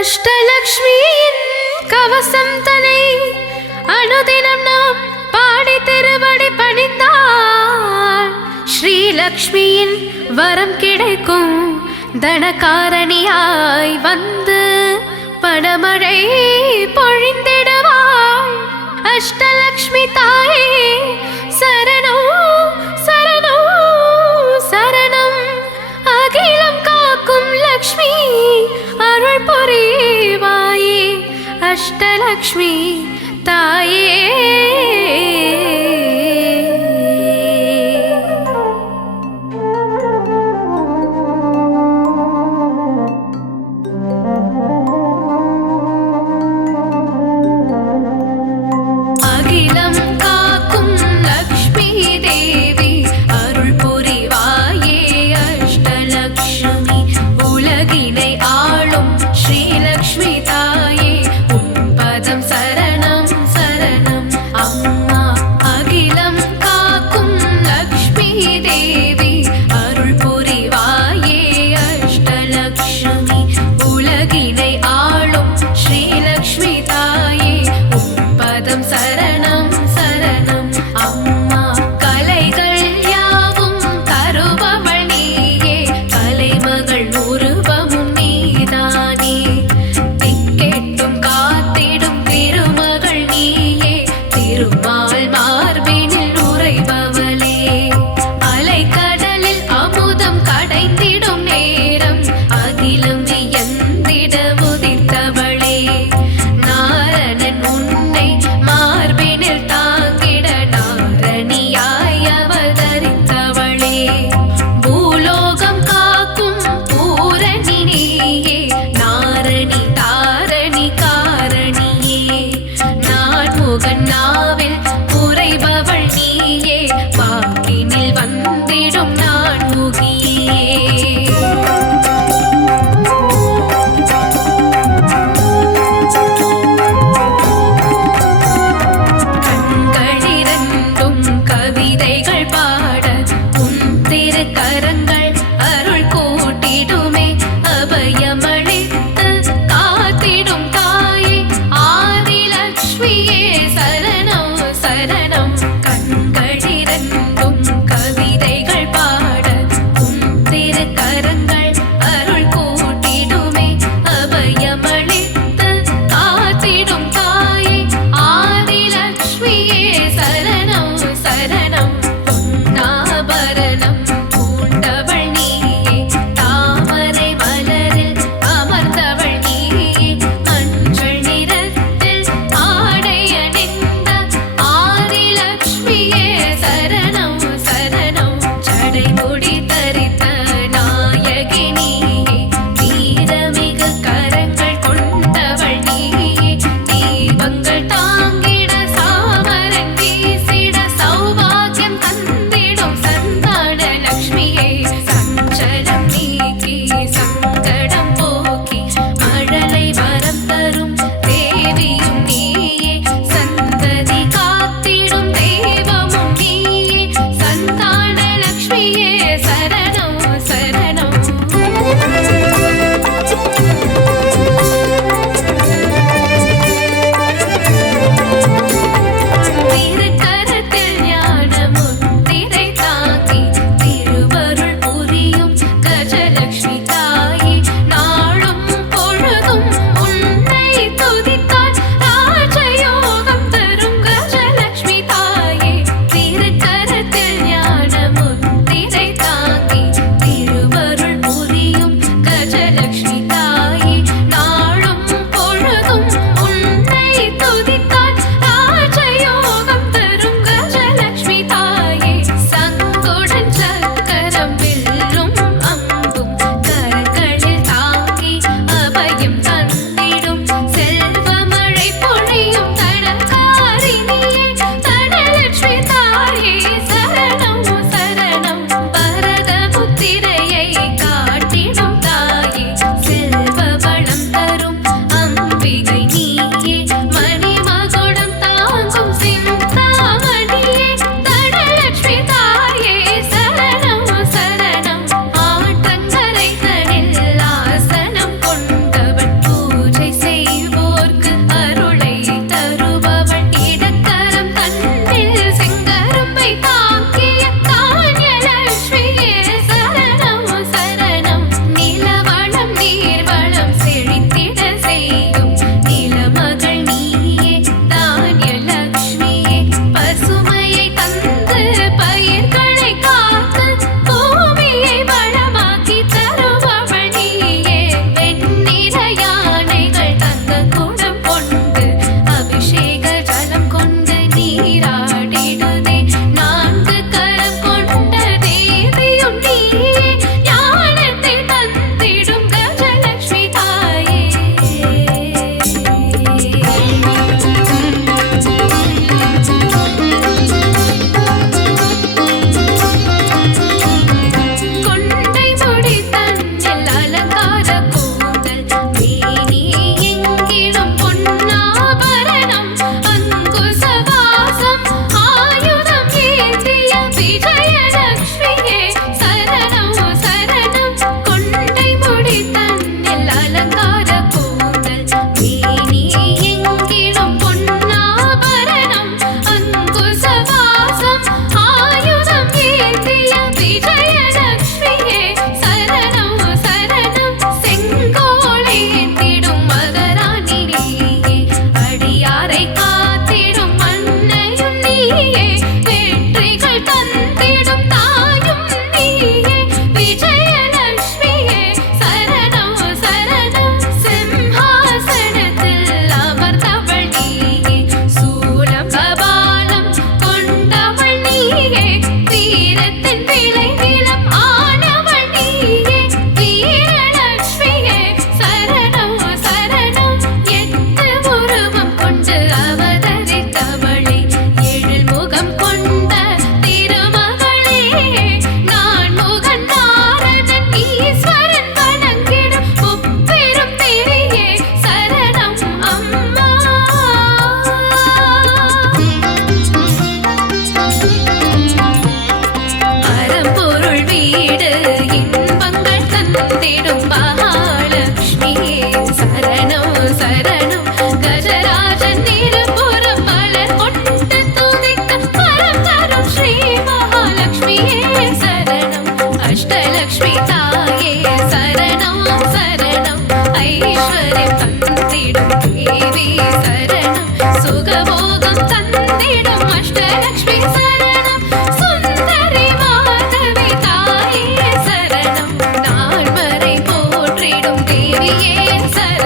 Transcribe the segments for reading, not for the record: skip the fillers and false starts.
அஷ்டலக்ஷ்மியின் கவசம் தனை அனுதினம் நாம் பாடி திருவடி பணிந்தால் ஸ்ரீலக்ஷ்மியின் வரம் கிடைக்கும். தனகாரணியாய் வந்து பணமழை பொழிந்திடுவாள். அஷ்டலக்ஷ்மி தாயே சரணம் சரணம் சரணம். அகிலம் காக்கும் லக்ஷ்மி அருள் புரிவாயே. அஷ்டலக்ஷ்மி தாயே பூண்டவள் நீயே தாமரை மலரில்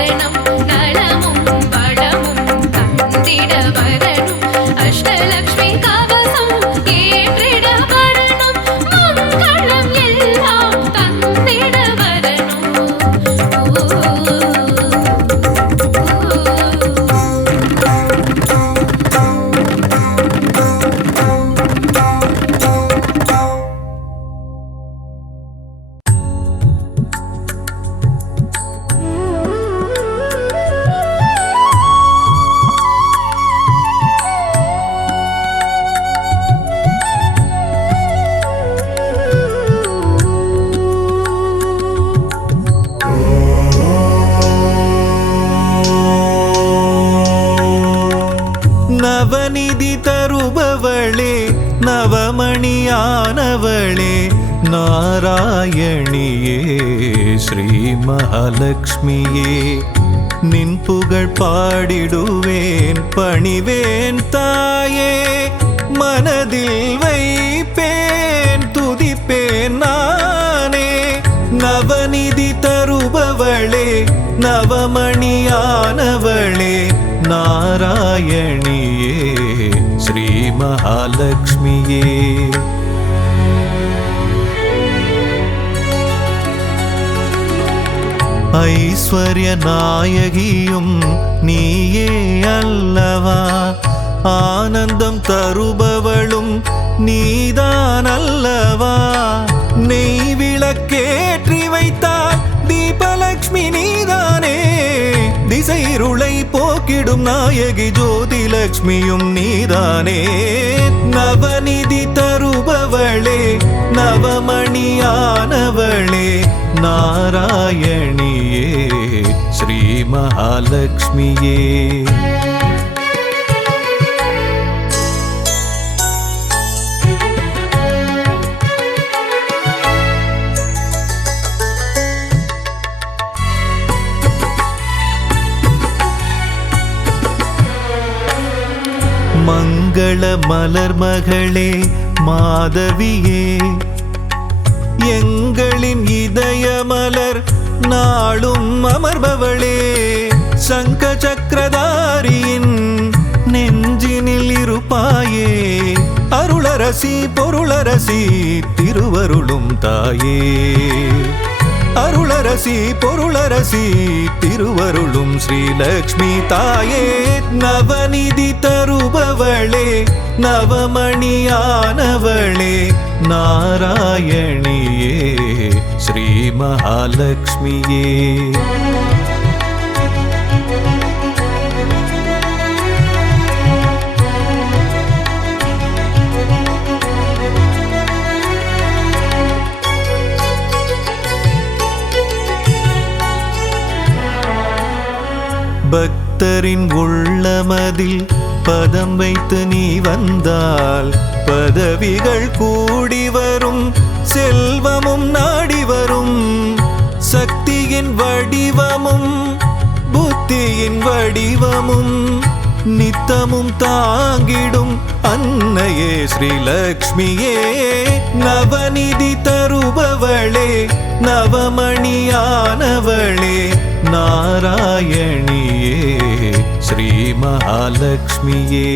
சரணம் நலமும் வளமும் தந்திட வரணும் அஷ்டலக்ஷ்மி கவசம் ஏற்றிட வரணும் மங்களம் எல்லாம் தந்திட வரணும் நவநிதி தருபவளே நவமணியானவளே நாராயணியே ஸ்ரீ மகாலட்சுமியே நின் புகழ் பாடிடுவேன் பணிவேன் தாயே மனதில் வைப்பேன் துதிப்பேன் நானே நவநிதி தருபவளே நவமணியானவளே நாராயணியே ஸ்ரீ மகாலட்சுமியே ஐஸ்வர்ய நாயகியும் நீயே அல்லவா ஆனந்தம் தருபவளும் நீதான் அல்லவா நெய் விளக்கேற்றி வைத்தால் தீபலக்ஷ்மி நீதானே திசைருளை போக்கிடும் நாயகி ஜோதிலக்ஷ்மியும் நீதானே நவநிதி தருபவளே நவமணியானவளே நாராயணியே ஸ்ரீ மகாலட்சுமியே மங்கள மலர் மகளே மாதவியே எங்களின் இதய மலர் நாளும் அமர்பவளே சங்க சக்கரதாரியின் நெஞ்சினில் இருப்பாயே அருளரசி பொருளரசி திருவருளும் தாயே அருளரசி பொருளரசி திருவருளும் ஸ்ரீலக்ஷ்மி தாயே நவநிதி தருபவளே நவமணியானவளே நாராயணியே ஸ்ரீ மகாலட்சுமியே பக்தரின் உள்ளமதில் பதம் வைத்து நீ வந்தால் பதவிகள் கூடி வரும் செல்வமும் நாடி வரும் சக்தியின் வடிவமும் புத்தியின் வடிவமும் நித்தமும் தாங்கிடும் அன்னையே ஸ்ரீலக்ஷ்மியே நவநிதி தருபவளே நவமணியானவளே நாராயணியே ஸ்ரீ மகாலட்சுமியே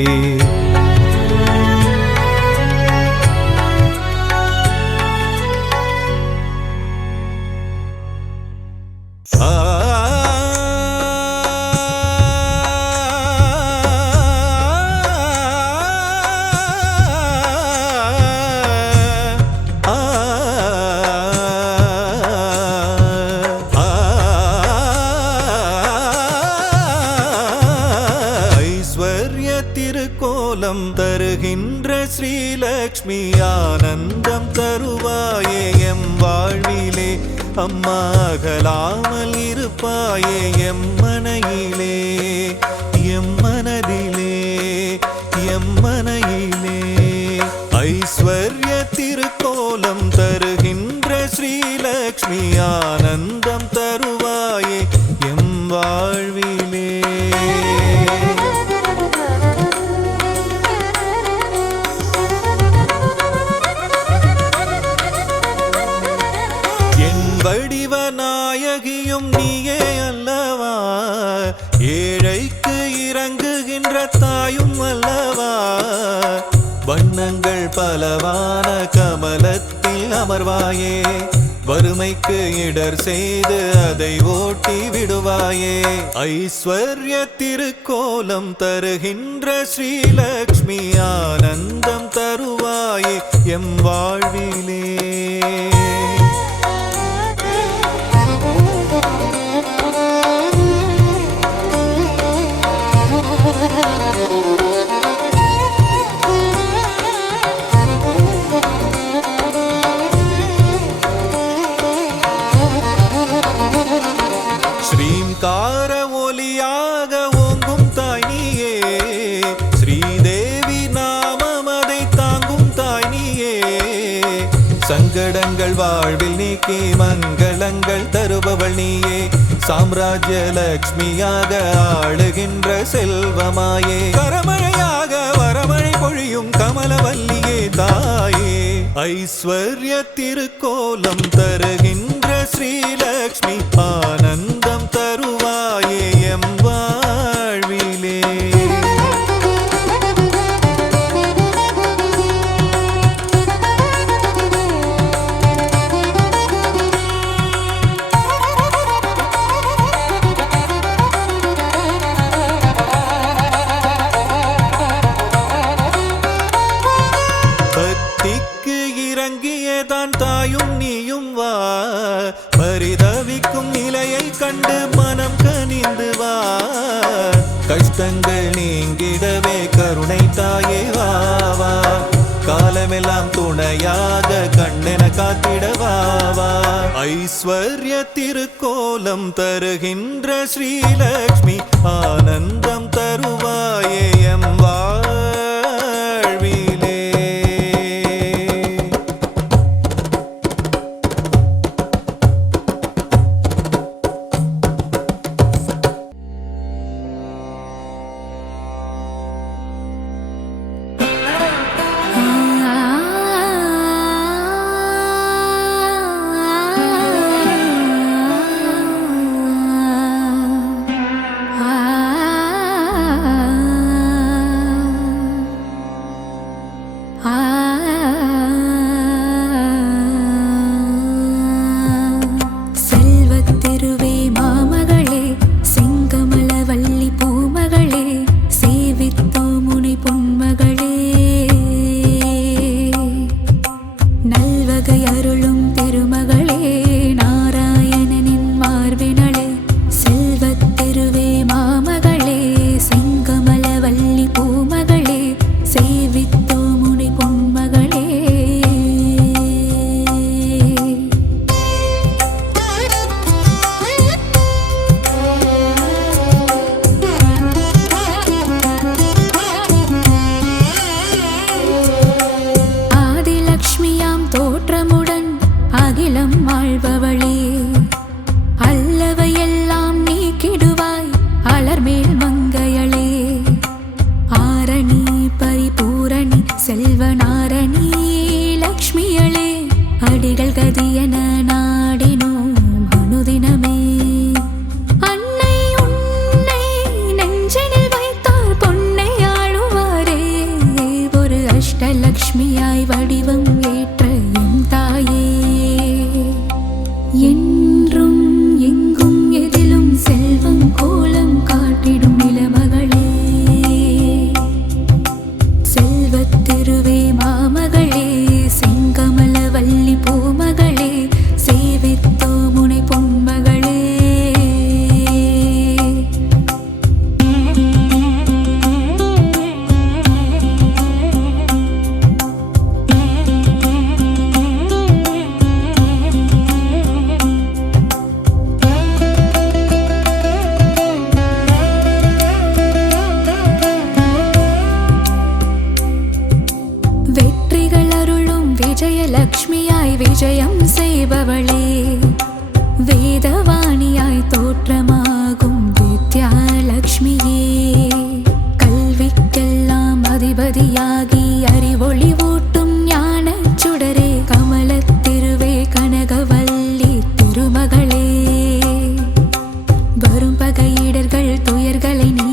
திருக்கோலம் தருகின்ற ஸ்ரீலக்ஷ்மி ஆனந்தம் தருவாயே எம் வாழ்விலே அம்மா அகலாமல் இருப்பாயே எம் மனையிலே எம் மனதிலே எம் மனையிலே ஐஸ்வர்ய திருக்கோலம் தருகின்ற ஸ்ரீலக்ஷ்மி ஆனந்தம் தருவாயே எம் வாழ்விலே வடிவநாயகியும் நீயே அல்லவா பிள்ளைக்கு இறங்குகின்ற தாயும் அல்லவா, வண்ணங்கள் பலவான கமலத்தில் அமர்வாயே, வறுமைக்கு இடர் செய்து அதை ஓட்டி விடுவாயே, ஐஸ்வர்ய திருக்கோலம் தருகின்ற ஸ்ரீலக்ஷ்மி ஆனந்தம் தருவாயே எம் வாழ்விலே. ஸ்ரீங்கார ஒலியாக ஓங்கும் தாய் நீயே, ஸ்ரீதேவி நாமம் அதை தாங்கும் தாய் நீயே, சங்கடங்கள் வாழ்வில் நீக்கி மங்களங்கள் தருபவள் நீயே, சாம்ராஜ்ய லக்ஷ்மியாக ஆளுகின்ற செல்வமாயே, கரமழையாக வரமழை பொழியும் கமலவல்லியே தாயே, ஐஸ்வர்ய திருக்கோலம் தருகின்ற ஸ்ரீலக்ஷ்மி ஆனந்தம் தருவாயே எம் வாழ்விலே. பக்திக்கு இறங்கியதான் தாயும் நீயும் வா, பரிதவிக்கும் நிலையை கண்டு மனம் கனிந்து வா, கஷ்டங்கள் நீங்கிடவே கருணை தாயே வா வா, காலமெல்லாம் துணையாக கண்ணென காத்திடவா வா, ஐஸ்வர்ய திருக்கோலம் தருகின்ற ஸ்ரீலக்ஷ்மி ஆனந்தம் தருவாயே எம் வாழ்விலே. செல்வத்திருவே மாமகளே, செங்கமலவல்லி பூமகளே, சேவித்தோ முனை பொன்மகளே, நல்வகை அருளும் திருமகளே, நாராயணனின் மார்பினளே, செல்வத்திருவே மாமகளே, செங்கமலவல்லி பூமகளே, சேவித்தோ முனை பொன்மகளே. ஆதிலக்ஷ்மியாம் தோற்றமுடன் அகிலம் ஆள்பவளே, அல்லவையெல்லாம் நீக்கிடுவாய் அலர்மேல் மங்கையளே, ஆரணி பரிபூரணி செல்வநாரணி லக்ஷ்மியளே, அடிகள் கதியன நாடினோம் அனுதினமே, அன்னை உன்னை நெஞ்சினில் வைத்தால் பொன்னை ஆளுவாரே, ஒரு அஷ்டலக்ஷ்மியாய் வடிவம் ஏற்ற எம் தாயே, என்றும் எங்கும் எதிலும் செல்வம் கோலம் காட்டிடும் நிலமகளே, செல்வத்திருவே மாமகளே, செங்கமலவல்லி பூமகளே, சேவித்தோ முனை பொன்மகளே. வெற்றிகள் அருளும் விஜயலக்ஷ்மியாய் விஜயம் செய்பவளே, வேதவாணியாய் தோற்றமாகும் வித்யாலக்ஷ்மியே, கல்விக்கெல்லாம் அதிபதியாகி அறிவொளி ஊட்டும் ஞானச் சுடரே, கமலத்திருவே கனகவல்லி திருமகளே, வரும் பகையிடர்கள் துயர்களை நீ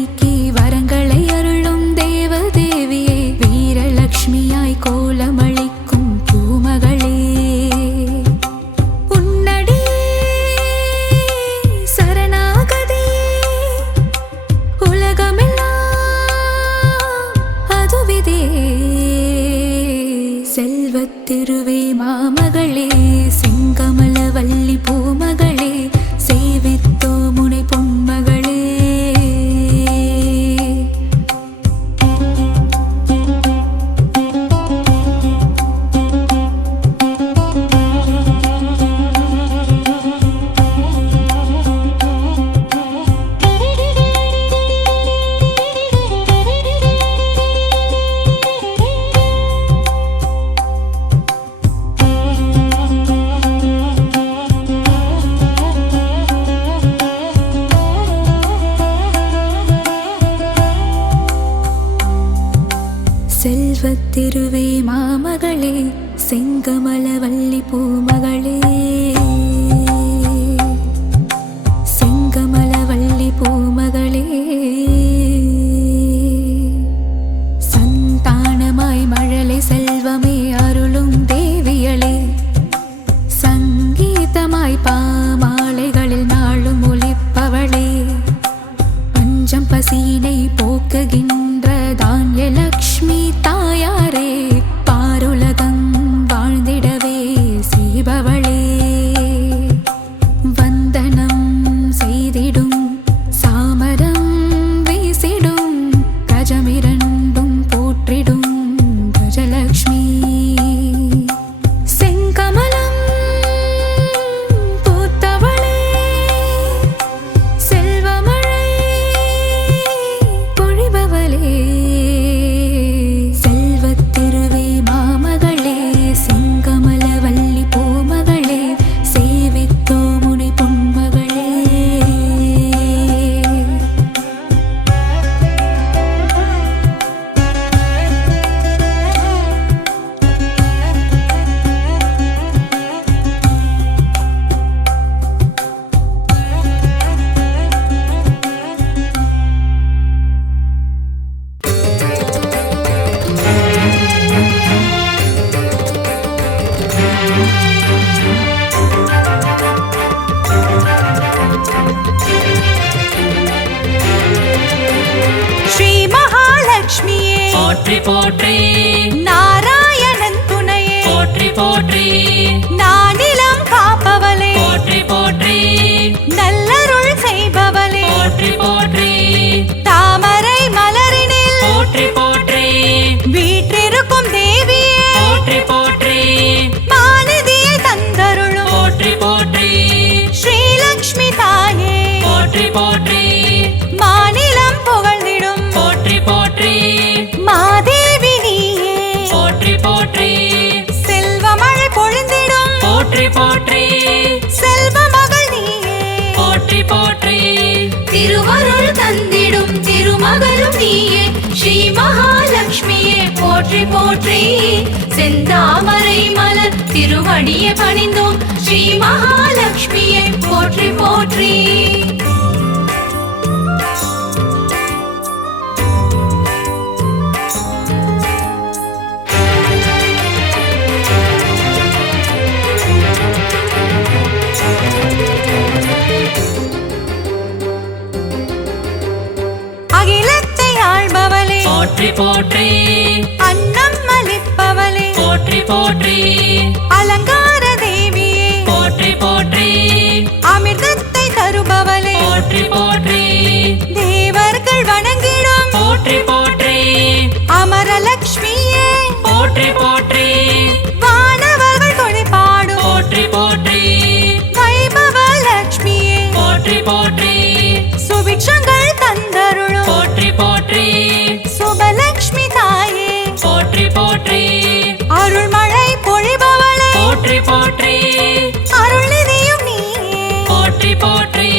திருவே மாமகளே செங்கமலவல்லி பூமகளே செங்கமலவல்லி பூமகளே சந்தானமாய் மழலை செல்வமே அருளும் தேவியளே சங்கீதமாய் பாமாலைகளில் நாளும் ஒலிப்பவளே பஞ்சம் பசியினை போக்குகின்ற தான்யலக்ஷ்மி தாயாரே பாருலகம் வாழ்ந்திடவே செய்பவளே வந்தனம் செய்திடும் சாமரம் வீசிடும் கஜமிரண்டும் போற்றிடும் கஜலக்ஷ்மி செங்கமலம் பூத்தவளே செல்வமழை பொழிபவளே செல்வத்திருவே மாமகளே செங்கமலவல்லி பூமகளே சேவித்தோ முனை பொன்மகளே ஸ்ரீ மகாலட்சுமியே போற்றி போற்றி நாராயணன் துணையே போற்றி போற்றி நானிலம் காப்பவளே போற்றி போற்றி நல்லருள் செய்பவளே போற்றி போற்றி தாமரை மலரினில் போற்றி போற்றி வீற்றிருக்கும் தேவியே போற்றி போற்றி மாநிதியை தந்தருளும் போற்றி போற்றி ஸ்ரீலக்ஷ்மி தாயே போற்றி போற்றி மாநிலம் புகழ்ந்திடும் போற்றி போற்றி மாதேவி நீயே போற்றி போற்றி செல்வமழை பொழிந்திடும் போற்றி போற்றி செல்வ மகள் நீயே போற்றி போற்றி திருவருள் தந்திடும் திருமகளும் நீயே ஸ்ரீ மகாலட்சுமியே போற்றி போற்றி செந்தாமரை மலர் திருவடியை பணிந்தோம் ஸ்ரீ மகாலட்சுமியே போற்றி போற்றி அகிலத்தை ஆள்பவளே போற்றி போற்றி அன்னம் அளிப்பவளே போற்றி போற்றி அலங்கார தேவியே போற்றி போற்றி அமிர்தத்தை தருபவளே போற்றி போற்றி தேவர்கள் வணங்கிடும் போற்றி போற்றி அமரலட்சுமியே போற்றி போற்றி வானவர்கள் துதிபாடும் போற்றி போற்றி வைபவ லட்சுமியே போற்றி போற்றி சுபிட்சங்கள் தந்தருளும் போற்றி போற்றி சுபலட்சுமி தாயே போற்றி போற்றி அருள்மழை பொழிபவளே போற்றி போற்றி அருள்நிதியும் நீயே போற்றி போற்றி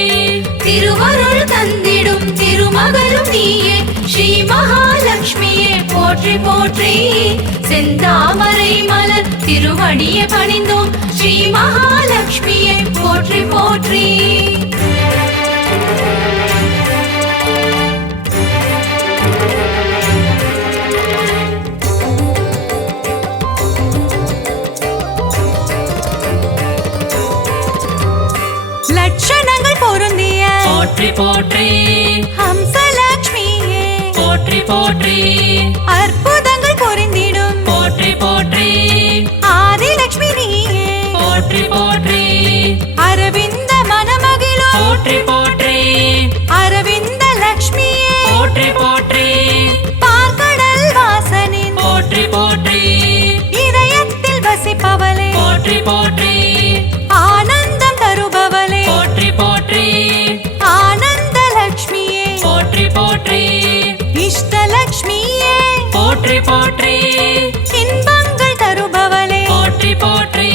திருவருள் தந்திடும் திருமகளும் நீயே ஸ்ரீ மகாலட்சுமியே போற்றி போற்றி செந்தாமரை மலர் திருவடியை பணிந்தோம் ஸ்ரீ மகாலட்சுமியே போற்றி போற்றி லட்சணங்கள் பொருந்திய போற்றி போற்றி ஹம்சலட்சுமியே போற்றி போற்றி அற்புதங்கள் புரிந்திடும் போற்றி போற்றி ஆதிலட்சுமி நீயே போற்றி போற்றி அரவிந்த மனமகிழும் போற்றி போற்றி அரவிந்த லட்சுமியே போற்றி போற்றி பார்க்கடல் வாசனின் போற்றி போற்றி இதயத்தில் வசிப்பவளே போற்றி போற்றி ஆனந்தம் தருபவளே போற்றி போற்றி ஆனந்த லட்சுமியே போற்றி போற்றி இஷ்டலட்சுமியே போற்றி போற்றி இன்பங்கள் தருபவளே போற்றி போற்றி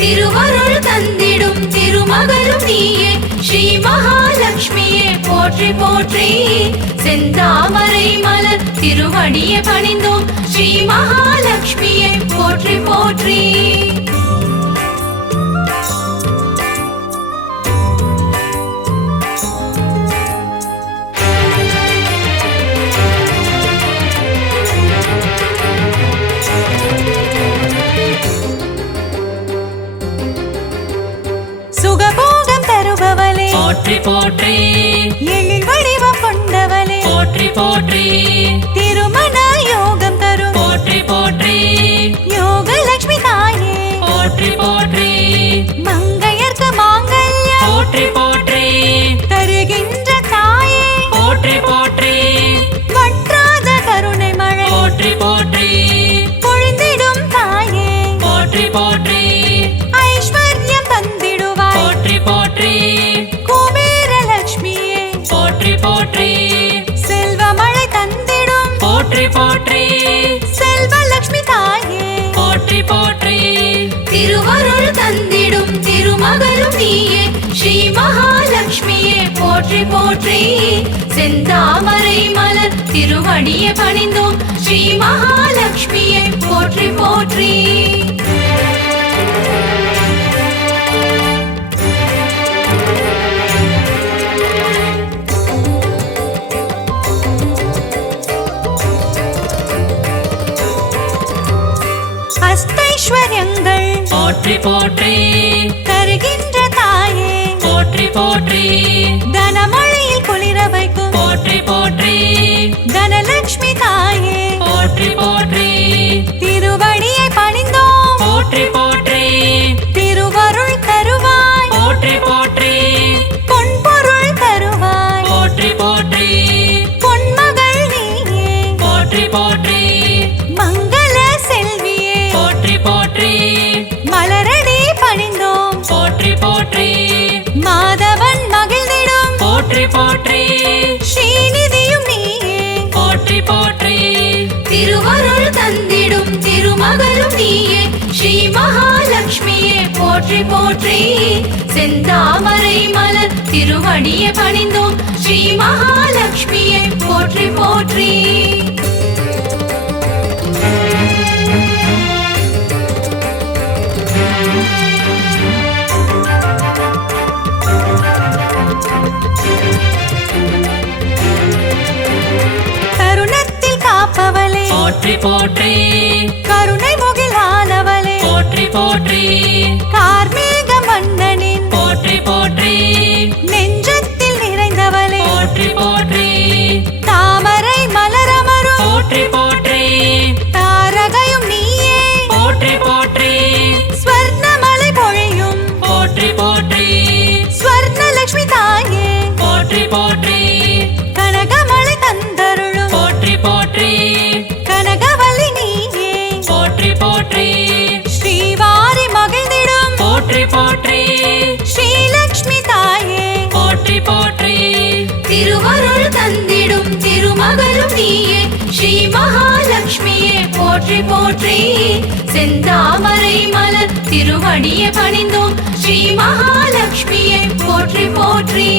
திருவருள் தந்திடும் திருமகளும் நீயே ஸ்ரீ மகாலட்சுமியே போற்றி போற்றி போற்றி செந்தாமரை மலர் திருவடியை பணிந்தோம் ஸ்ரீ மகாலட்சுமியை போற்றி போற்றி சுகபோகம் தருபவளே போற்றி போற்றி எழில் வடிவம் கொண்டவளே போற்றி போற்றி திருமண யோகம் தரும் போற்றி போற்றி யோகலட்சுமி தாயே போற்றி போற்றி மங்கையர்க்கு மாங்கல்யம் போற்றி போற்றி தருகின்ற தாயே போற்றி போற்றி வற்றாத கருணை மழை போற்றி போற்றி பொழிந்திடும் தாயே போற்றி போற்றி ஐஸ்வர்யம் தந்திடுவாய் போற்றி போற்றி குபேரலட்சுமியே போற்றி போற்றி செல்வமழை தந்திடும் போற்றி போற்றி செல்வலட்சுமி தாயே போற்றி போற்றி திருவருள் தந்திடும் திருமகளும் நீயே ஸ்ரீ மகாலட்சுமியே போற்றி போற்றி செந்தாமரை மலர் திருவடியை பணிந்தோம் ஸ்ரீ மகாலட்சுமியே போற்றி போற்றி அஷ்டைஸ்வர்யங்கள் போற்றி போற்றி தருகின்ற தாயே போற்றி போற்றி தனமழையில் குளிர வைக்கும் போற்றி போற்றி தனலட்சுமி தாயே போற்றி போற்றி திருவடியை பணிந்தோம் போற்றி போற்றி திருவருள் தருவாய் போற்றி போற்றி பொன்பொருள் தருவாய் போற்றி போற்றி பொன்மகள் நீயே போற்றி போற்றி மங்கள செல்வியே போற்றி போற்றி மலரடி பணிந்தோம் போற்றி போற்றி மாதவன் மகிழ்ந்திடும் போற்றி போற்றி ஸ்ரீநிதியும் நீயே போற்றி போற்றி திருவருள் தந்திடும் திருமகளும் நீயே ஸ்ரீ மகாலட்சுமியே போற்றி போற்றி செந்தாமரை மலர் திருவடியை பணிந்தோம் ஸ்ரீ மகாலட்சுமியே போற்றி போற்றி கருணத்தில் காப்பவளே போற்றி போற்றி கருணை முகிலானவளே போற்றி போற்றி கார்மேக மன்னனின் போற்றி போற்றி நெஞ்சத்தில் நிறைந்தவளே போற்றி போற்றி தாமரை மலரமரும் போற்றி போற்றி தாரகையும் நீயே போற்றி போற்றி ஸ்வர்ணமலை பொழியும் போற்றி போற்றி ஸ்வர்ணலட்சுமி தாயே போற்றி போற்றி கனகமலை தந்தருளும் போற்றி போற்றி கனகவல்லி நீயே போற்றி போற்றி ஸ்ரீவாரி மகிழ்ந்திடும் போற்றி போற்றி ஸ்ரீலக்ஷ்மி தாயே போற்றி போற்றி திருவருள் தந்திடும் திருமகளும் நீயே ஸ்ரீ மகாலட்சுமியே போற்றி போற்றி செந்தாமரை மலர் திருவடியை பணிந்தோம் ஸ்ரீ மகாலட்சுமியே போற்றி போற்றி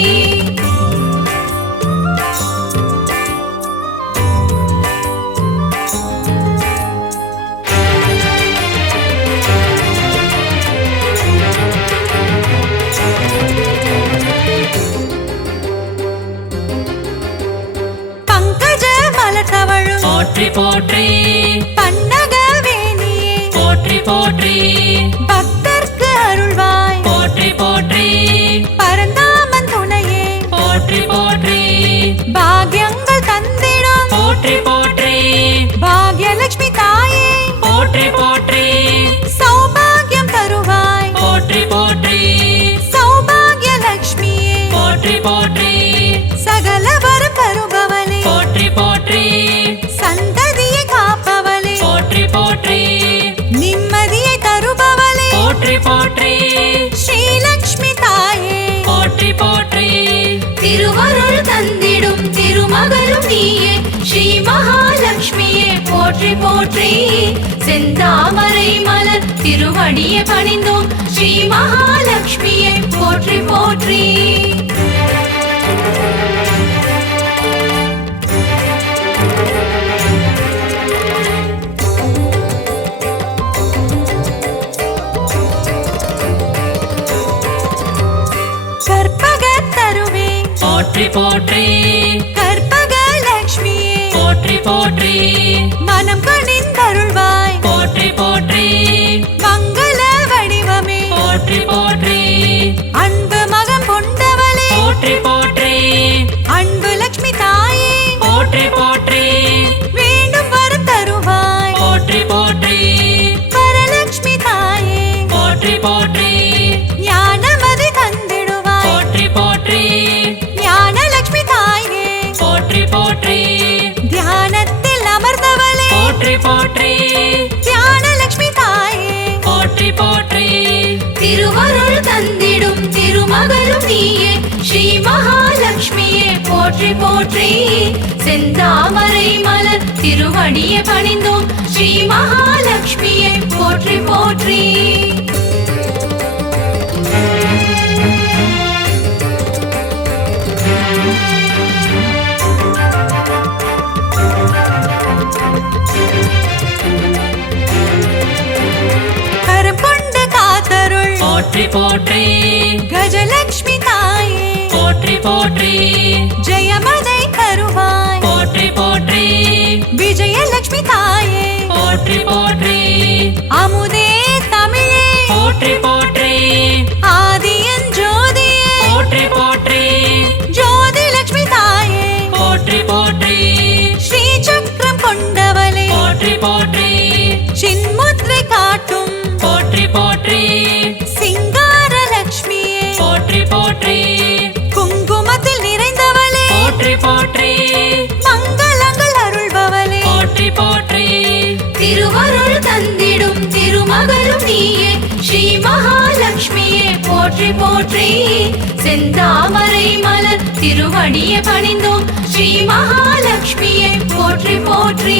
பங்கஜ மலர் தவழும் போற்றி போற்றி பன்னகவேணியே போற்றி போற்றி பக்தர்க்கு அருள்வாய் போற்றி போற்றி பரந்தாமன் துணையே போற்றி போற்றி பாக்யங்கள் தந்திடும் போற்றி போற்றி பாக்யலட்சுமி தாயே போற்றி போற்றி சௌபாகியம் தருவாய் போற்றி போற்றி சௌபாகியலட்சுமியே போற்றி போற்றி சகல வரம் தருபவளே போற்றி போற்றி சந்ததியை காப்பவளே போற்றி போற்றி நிம்மதியை தருபவளே போற்றி போற்றி ஸ்ரீலக்ஷ்மி தாயே போற்றி போற்றி திருவருள் தந்திடும் திருமகளும் நீயே ஸ்ரீ மகாலட்சுமியே போற்றி போற்றி செந்தாமரை மலர் திருவடியை பணிந்தோம் ஸ்ரீ மகாலட்சுமியே போற்றி போற்றி போற்றி போற்றி கற்பகலட்சுமியே போற்றி போற்றி மனம் கனிந்தருள்வாய் போற்றி போற்றி மங்கள வடிவமே போற்றி போற்றி அன்பு மகம் கொண்டவளே போற்றி போற்றி அன்பு லட்சுமி தாயே போற்றி போற்றி வேண்டும் வரம் தருவாய் போற்றி போற்றி வரலட்சுமி தாயே போற்றி போற்றி ஞானமதி தந்திடுவாய் போற்றி போற்றி ஞானலட்சுமி தாயே போற்றி போற்றி தியானத்தில் அமர்ந்தவளே போற்றி போற்றி ஞானலட்சுமி தாயே போற்றி போற்றி திருவருள் தந்திடும் திருமகளும் நீயே ஸ்ரீ மகாலட்சுமியே போற்றி போற்றி செந்தாமரை மலர் திருவடியை பணிந்தோம் ஸ்ரீ மகாலட்சுமியே போற்றி போற்றி கரம் கொண்டு காத்தருள் போற்றி போற்றி கஜலட்சுமி தாயே போற்றி போற்றி ஜெயமதை தருவாய் போற்றி போற்றி விஜயலட்சுமி தாயே போற்றி போற்றி அமுதே தமிழே போற்றி போற்றி ஆதியன் ஜோதியே போற்றி போற்றி ஜோதி லட்சுமி தாயே போற்றி போற்றி ஸ்ரீ சக்கரம் கொண்டவளே போற்றி போற்றி சின்முத்ரை காட்டும் போற்றி போற்றி சிங்கார லட்சுமியே போற்றி போற்றி குங்குமத்தில் நிறைந்தவளே போற்றி போற்றி மங்களங்கள் அருள்பவளே போற்றி போற்றி திருவருள் தந்திடும் திருமகளும் நீயே ஸ்ரீ மகாலட்சுமியே போற்றி போற்றி செந்தாமரை மலர் திருவடியை பணிந்தோம் ஸ்ரீ மகாலட்சுமியே போற்றி போற்றி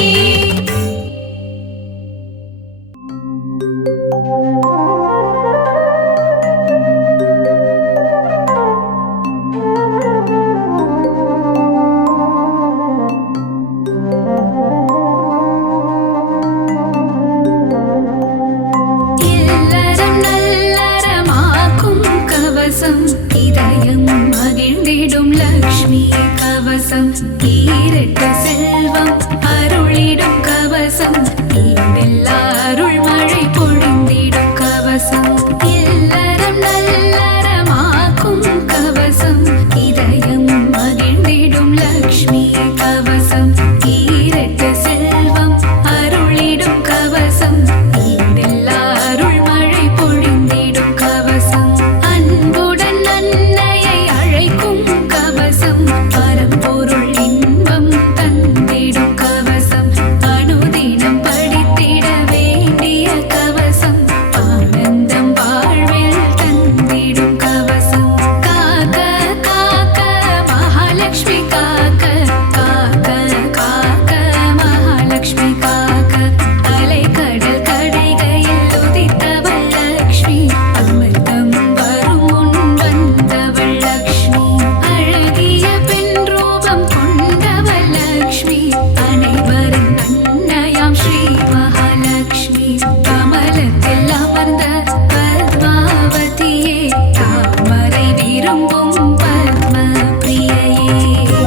இல்லறம் நல்லறமாக்கும் கவசம் இதயம் மகிழ்ந்திடும் லக்ஷ்மி கவசம் ஈரட்டு செல்வம் அருளிடும் கவசம் ஈடெல்லா அருள் மழை பொழிந்திடும் கவசம் இல்லறம் நல்லறமாக்கும் கவசம் இதயம் மகிழ்ந்திடும் லக்ஷ்மி கவசம் ஈரட்டு செல்வம் அருளிடும் கவசம் ஈடெல்லா அருள் மழை பொழிந்திடும் கவசம் அன்புடன் அன்னையை அழைக்கும் கவசம் பரம்பொருள் இன்பம் தந்திடும் கவசம் அனுதினம் படித்திட வேண்டிய கவசம் ஆனந்தம் வாழ்வில் தந்திடும் கவசம் காக்க காக்க மகாலட்சுமி காக்க காக்க காக்க மகாலட்சுமி காக்க அலைக்கடல் கடைகையில் உதித்தவள் லக்ஷ்மி அமிர்தம் வரும் முன் வந்தவள் லக்ஷ்மி அழகிய பெண் ரூபம் கொண்டவள் லக்ஷ்மி அனைவரின் அன்னையாம் ஸ்ரீ மகாலட்சுமி கமலத்தில் அமர்ந்த பத்மாவதியே தாமரை விரும்பும் பத்ம பிரியையே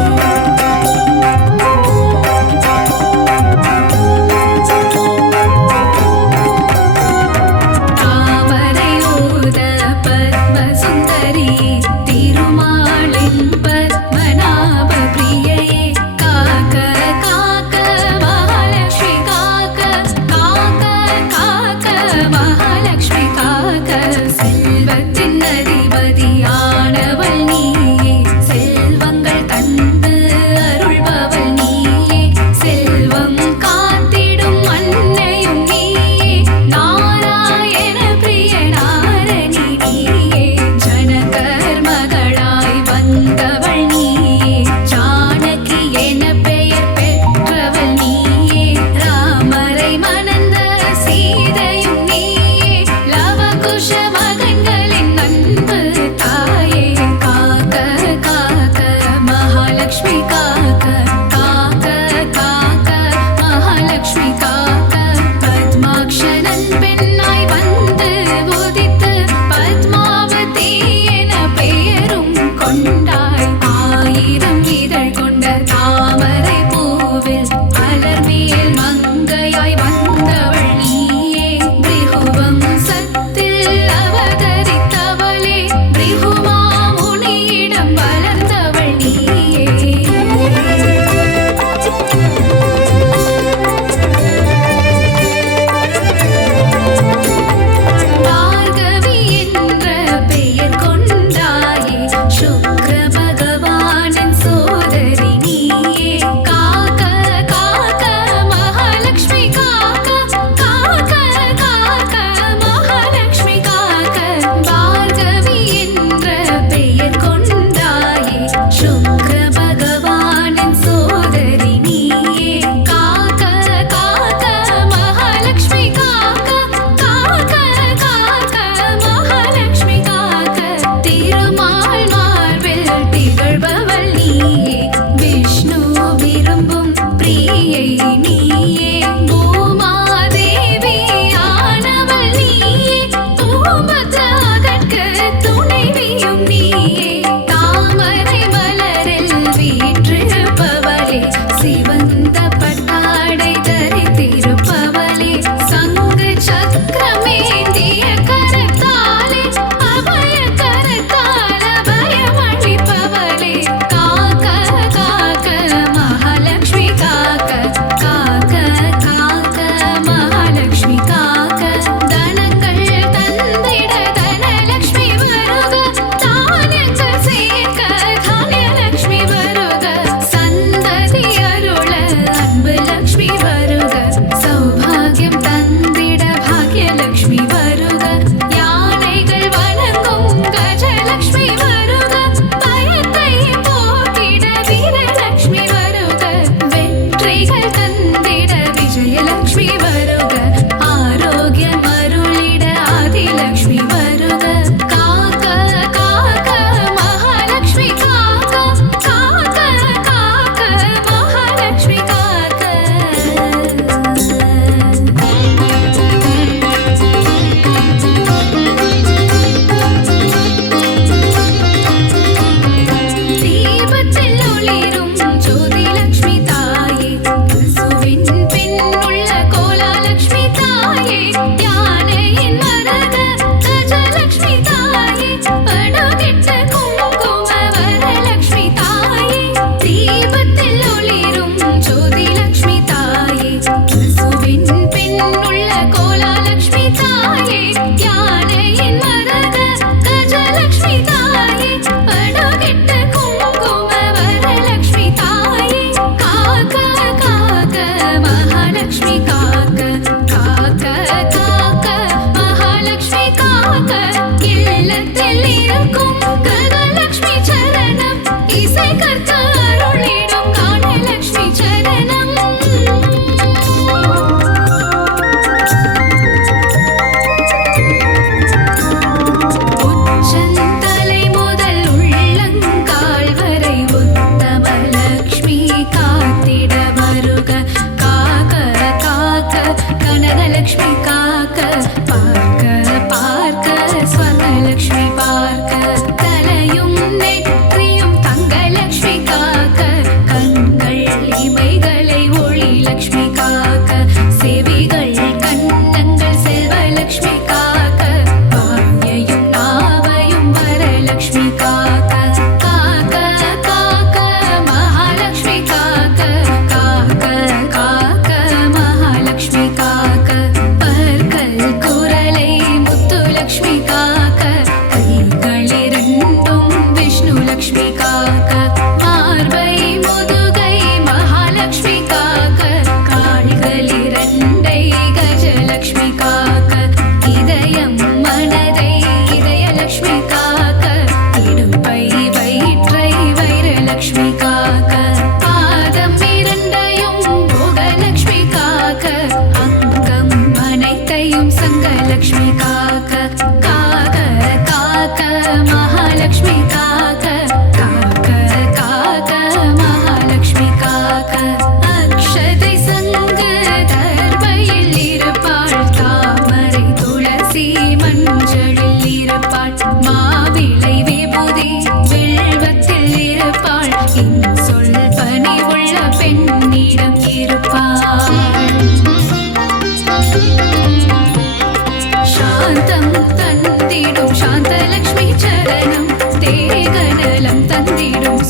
தாமரை ஓத பத்ம சுந்தரியே திருமாலின் பத்மநாப பிரியையே காக்க காக்க மகாலட்சுமி காக்க காக்க காக்க மகாலட்சுமி காக்க செல்வத்தின் அதிபதியானவள் நீயே செல்வங்கள் தந்து அருள்பவள் நீயே செல்வம் காத்திடும் அன்னையும் நீயே நாராயண பிரிய நாரணி நீயே ஜனகர் மகளாய் வந்தவள்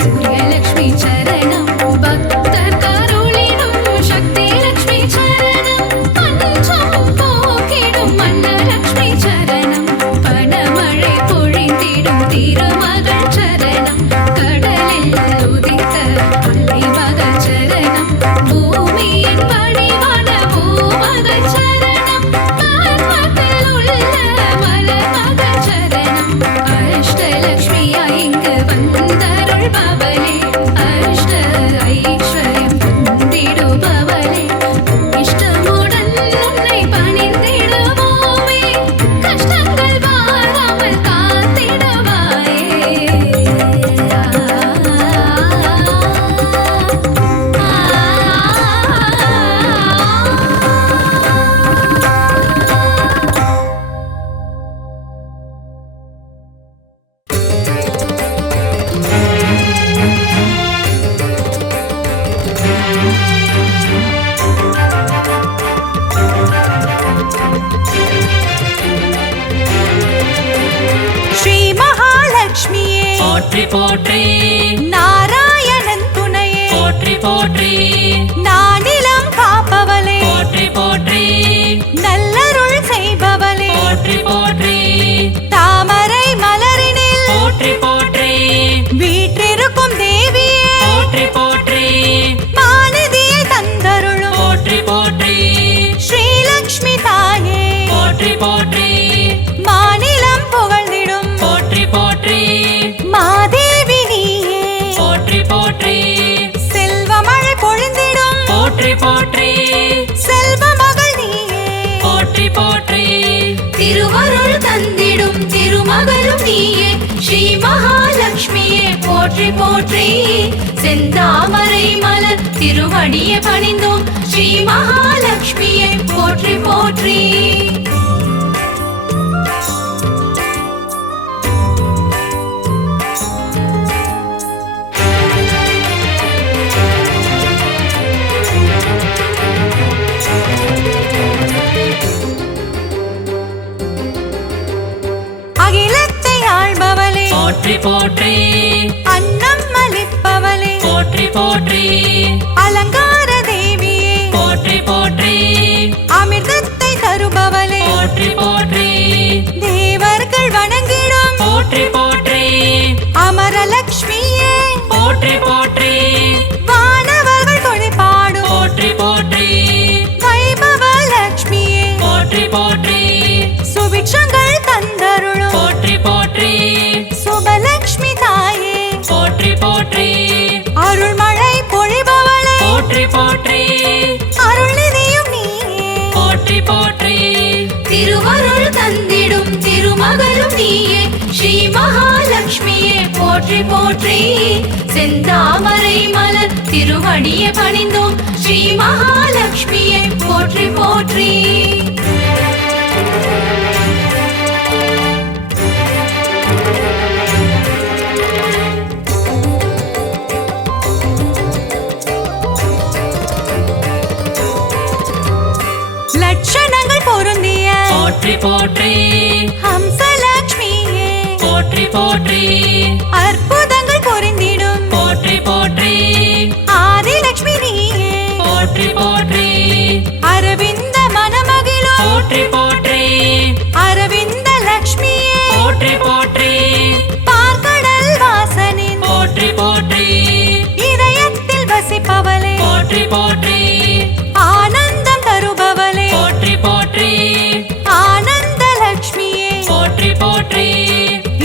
சூரியலக்ஷ்மி சரணம் பக்தர் கருளிடும் சக்தி லக்ஷ்மி சரணம் பஞ்சமும் போக்கிடும் மன்னலக்ஷ்மி சரணம் பணமழை பொழிந்திடும் திருமகள் சரணம் கடலில் உதித்த அலைமகள் சரணம் பூமியின் வடிவான பூமகள் சரணம் பத்மத்தில் உள்ள மலர்மகள் சரணம் அஷ்டலக்ஷ்மியாய் இங்கு வந்தருள்பவளே அஷ்ட ஐஸ்வர்யம் தந்திடுபவளே இஷ்டமுடன் உன்னை பணிந்திடுவோமே கஷ்டங்கள் வாராமல் காத்திடுவாயே ஸ்ரீ மகாலட்சுமியே போற்றி போற்றி நாராயணன் துணையே போற்றி போற்றி நானிலம் காப்பவளே போற்றி போற்றி நல்லருள் செய்பவளே போற்றி போற்றி தாமரை மலரினில் போற்றி போற்றி வீற்றிருக்கும் தேவியே போற்றி போற்றி மாநிதியை தந்தருளும் போற்றி போற்றி ஸ்ரீலக்ஷ்மி தாயே போற்றி போற்றி மாநிலம் புகழ்ந்திடும் போற்றி போற்றி மாதேவி நீயே போற்றி போற்றி செல்வமழை பொழிந்திடும் போற்றி போற்றி செல்வ மகள் நீயே போற்றி போற்றி திருவருள் தந்திடும் திருமகளும் நீயே ஸ்ரீ மகாலட்சுமியே போற்றி போற்றி செந்தாமரை மலர் திருவடியை பணிந்தோம் ஸ்ரீ மகாலட்சுமியே போற்றி போற்றி அகிலத்தை ஆள்பவளே போற்றி போற்றி அன்னம் அளிப்பவளே போற்றி போற்றி அலங்கார தேவியே போற்றி போற்றி அமிர்தத்தை தருபவளே போற்றி போற்றி தேவர்கள் வணங்கிடும் போற்றி போற்றி அமரலக்ஷ்மியே போற்றி போற்றி வானவர்கள் தொழிற்பாடும் போற்றி போற்றி வைபவ லக்ஷ்மியே போற்றி போற்றி சுபிட்சங்கள் தந்தருளும் போற்றி போற்றி சுபலக்ஷ்மி தாயே போற்றி போற்றி அருள்மழை பொழிபவளே போற்றி போற்றி அருள்நிதியும் நீயே போற்றி போற்றி திருவருள் தந்திடும் திருமகளும் நீயே ஸ்ரீ மகாலட்சுமியே போற்றி போற்றி செந்தாமரை மலர் திருவடியை பணிந்தோம் ஸ்ரீ மகாலட்சுமியே போற்றி போற்றி லட்சணங்கள் பொருந்திய போற்றி போற்றி ஹம்சலக்ஷ்மியே போற்றி போற்றி அற்புதங்கள் பொருந்திடும் போற்றி போற்றி ஆதிலக்ஷ்மி நீயே போற்றி போற்றி அரவிந்த மனமகிழும் போற்றி போற்றி அரவிந்த லக்ஷ்மியே போற்றி போற்றி பார்க்கடல் வாசனின் போற்றி போற்றி இதயத்தில் வசிப்பவளே போற்றி போற்றி ஆனந்தம் தருபவளே போற்றி போற்றி ஆனந்த லக்ஷ்மியே போற்றி போற்றி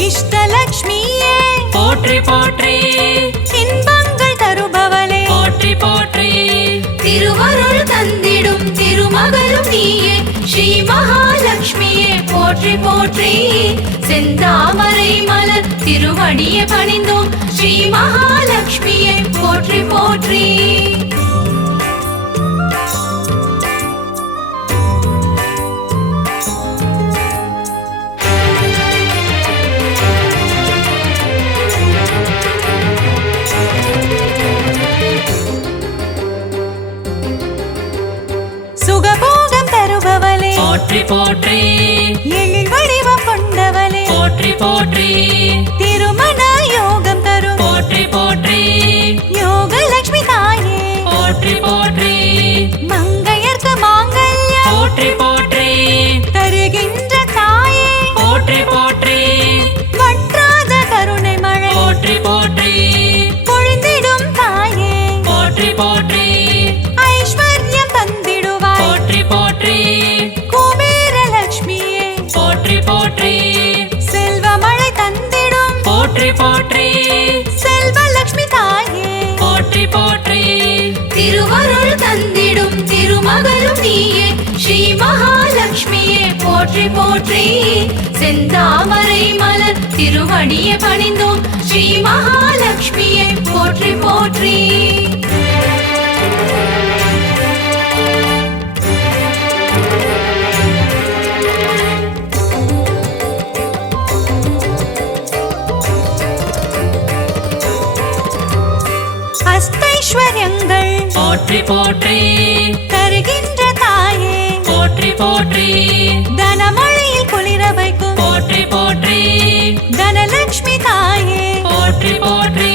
இஷ்டலக்ஷ்மியே போற்றி போற்றி இன்பங்கள் தருபவளே போற்றி போற்றி திருவருள் தந்திடும் திருமகளும் நீயே ஸ்ரீ மகாலட்சுமியே போற்றி போற்றி செந்தாமரை மலர் திருவடியை பணிந்தோம் ஸ்ரீ மகாலட்சுமியே போற்றி போற்றி சுகபோகம் தருபவளே போற்றி போற்றி எழில் வடிவம் கொண்டவளே போற்றி போற்றி திருமண யோகம் தரும் போற்றி போற்றி மகாலட்சுமியே போற்றி போற்றி செந்தாமரை மலர் திருவடியை பணிந்தோம் ஸ்ரீ மகாலட்சுமியே போற்றி போற்றி அஷ்டைஸ்வர்யங்கள் போற்றி போற்றி தருகின்ற தாயே போற்றி போற்றி தனமழையில் குளிர வைக்கும் போற்றி போற்றி தனலட்சுமி தாயே போற்றி போற்றி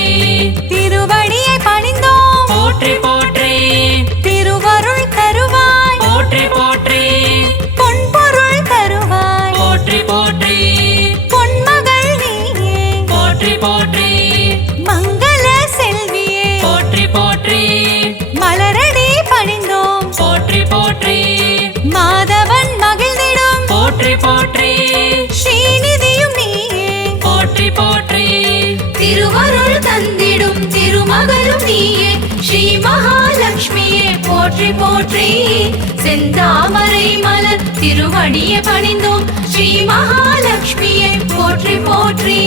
திருவடியை பணிந்தோம் போற்றி போற்றி திருவருள் தருவாய் போற்றி போற்றி பொன்பொருள் தருவாய் போற்றி போற்றி பொன்மகள் நீயே போற்றி போற்றி மங்கள செல்வியே போற்றி போற்றி மலரடி பணிந்தோம் போற்றி போற்றி மாதவன் மகிழ்ந்திடும் போற்றி போற்றி ஸ்ரீநிதியும் நீயே போற்றி போற்றி திருவருள் தந்திடும் திருமகளும் நீயே ஸ்ரீ மகாலட்சுமியே போற்றி போற்றி செந்தாமரை மலர் திருவடியை பணிந்தோம் ஸ்ரீ மகாலட்சுமியே போற்றி போற்றி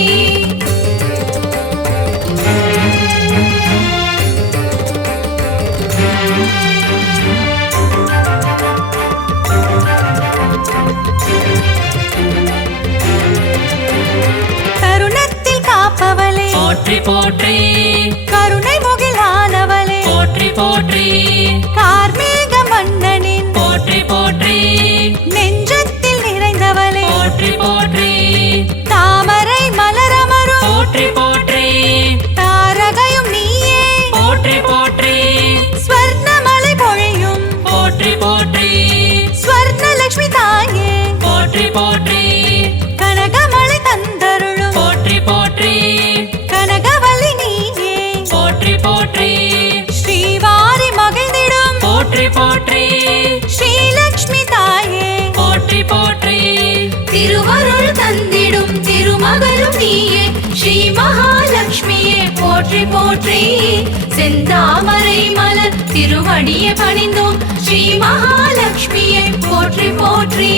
தருணத்தில் காப்பவளே போற்றி போற்றி கருணை முகிலானவளே போற்றி போற்றி கார்மேக மன்னனின் போற்றி போற்றி நெஞ்சத்தில் நிறைந்தவளே போற்றி போற்றி தாமரை மலரமரும் போற்றி போற்றி தாரகையும் நீயே போற்றி போற்றி ஸ்வர்ணமலை பொழியும் போற்றி போற்றி ஸ்வர்ணலட்சுமி தாயே போற்றி போற்றி கனகமலை தந்தருளும் போற்றி போற்றி கனகவல்லி நீயே போற்றி போற்றி ஸ்ரீவாரி மகிழ்ந்திடும் போற்றி போற்றி ஸ்ரீலக்ஷ்மி தாயே போற்றி போற்றி திருவருள் தந்திடும் திருமகளும் நீயே ஸ்ரீ மகாலட்சுமியே போற்றி போற்றி செந்தாமரை மலர் திருவடியை பணிந்தோம் ஸ்ரீ மகாலட்சுமியே போற்றி போற்றி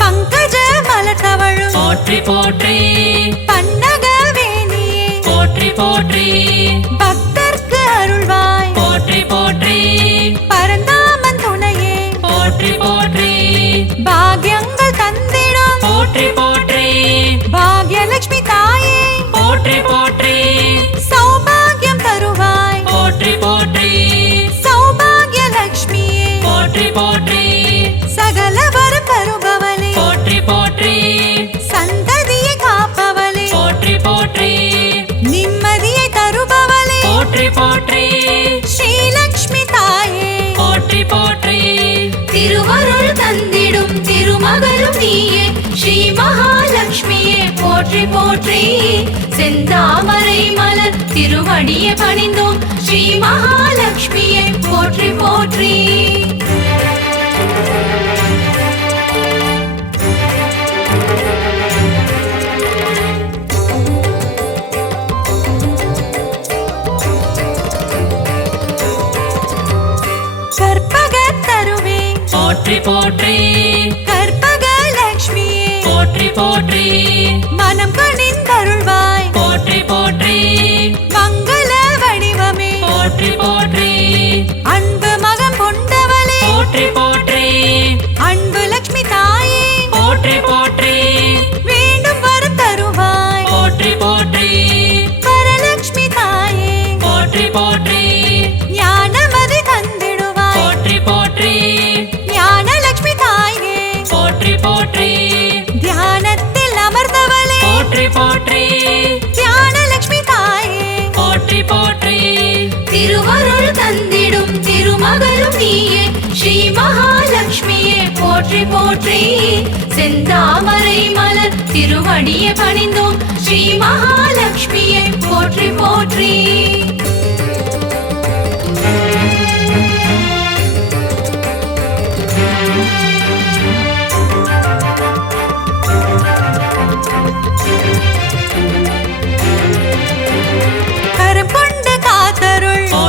பங்கஜ மலர் தவழும் போற்றி போற்றி பன்னகவேணியே போற்றி போற்றி பக்தர்க்கு அருள்வாய் போற்றி போற்றி பரந்தாமன் துணையே போற்றி போற்றி பாக்யங்கள் தந்திடும் போற்றி போற்றி பாக்யலட்சுமி தாயே போற்றி போற்றி சௌபாகியம் தருவாய் போற்றி போற்றி சௌபாகியலட்சுமியே போற்றி போற்றி சகல வரம் தருபவளே போற்றி போற்றி சந்ததியை காப்பவளே போற்றி போற்றி நிம்மதியை தருபவளே போற்றி போற்றி ஸ்ரீலக்ஷ்மி தாயே போற்றி போற்றி திருவருள் தந்திடும் திருமகளும் நீயே ஸ்ரீ மகாலட்சுமியே போற்றி போற்றி செந்தாமரை மலர் திருவடியை பணிந்தோம் ஸ்ரீ மகாலட்சுமியே போற்றி போற்றி கற்பகத் தருவே போற்றி போற்றி கற்பகலட்சுமியே போற்றி போற்றி மனம் கனிந்தருள்வாய் போற்றி போற்றி மங்கள வடிவமே போற்றி போற்றி அன்பு மகம் கொண்டவளே போற்றி போற்றி அன்பு லட்சுமி தாயே போற்றி போற்றி வேண்டும் வரம் தருவாய் போற்றி போற்றி வரலட்சுமி தாயே போற்றி போற்றி ஞானமதி தந்திடுவாய் போற்றி போற்றி ஞானலட்சுமி தாயே போற்றி போற்றி தியானத்தில் அமர்ந்தவளே போற்றி போற்றி ஞானலட்சுமி தாயே போற்றி போற்றி திருவருள் தந்திடும் திருமகளும் நீயே ஸ்ரீ மகாலட்சுமியே போற்றி போற்றி செந்தாமரை மலர் திருவடியை பணிந்தோம் ஸ்ரீ மகாலட்சுமியே போற்றி போற்றி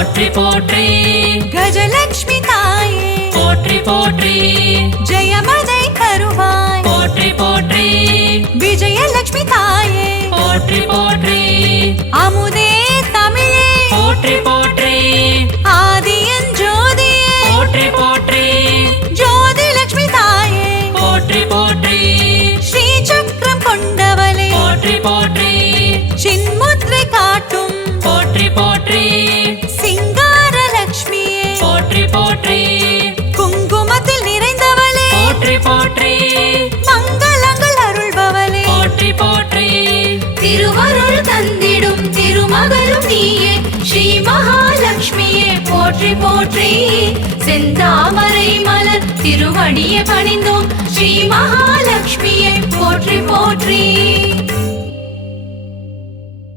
போற்றி போற்றி கஜலட்சுமி தாயே போற்றி போற்றி ஜெயமதை தருவாய் போற்றி போற்றி விஜயலட்சுமி தாயே போற்றி போற்றி அமுதே தமிழே போற்றி போற்றி ஆதியன் ஜோதியே போற்றி போற்றி ஜோதி லட்சுமி தாயே போற்றி போற்றி ஸ்ரீ சக்கரம் கொண்டவளே போற்றி போற்றி சின்முத்ரை காட்டும் போற்றி போற்றி சிங்கார லட்சுமியே போற்றி போற்றி குங்குமத்தில் நிறைந்தவளே போற்றி போற்றி மங்களங்கள் அருள்பவளே போற்றி போற்றி திருவருள் தந்திடும் திருமகளும் நீயே ஸ்ரீ மகாலட்சுமியே போற்றி போற்றி செந்தாமரை மலர் திருவடியை பணிந்தோம் ஸ்ரீ மகாலட்சுமியே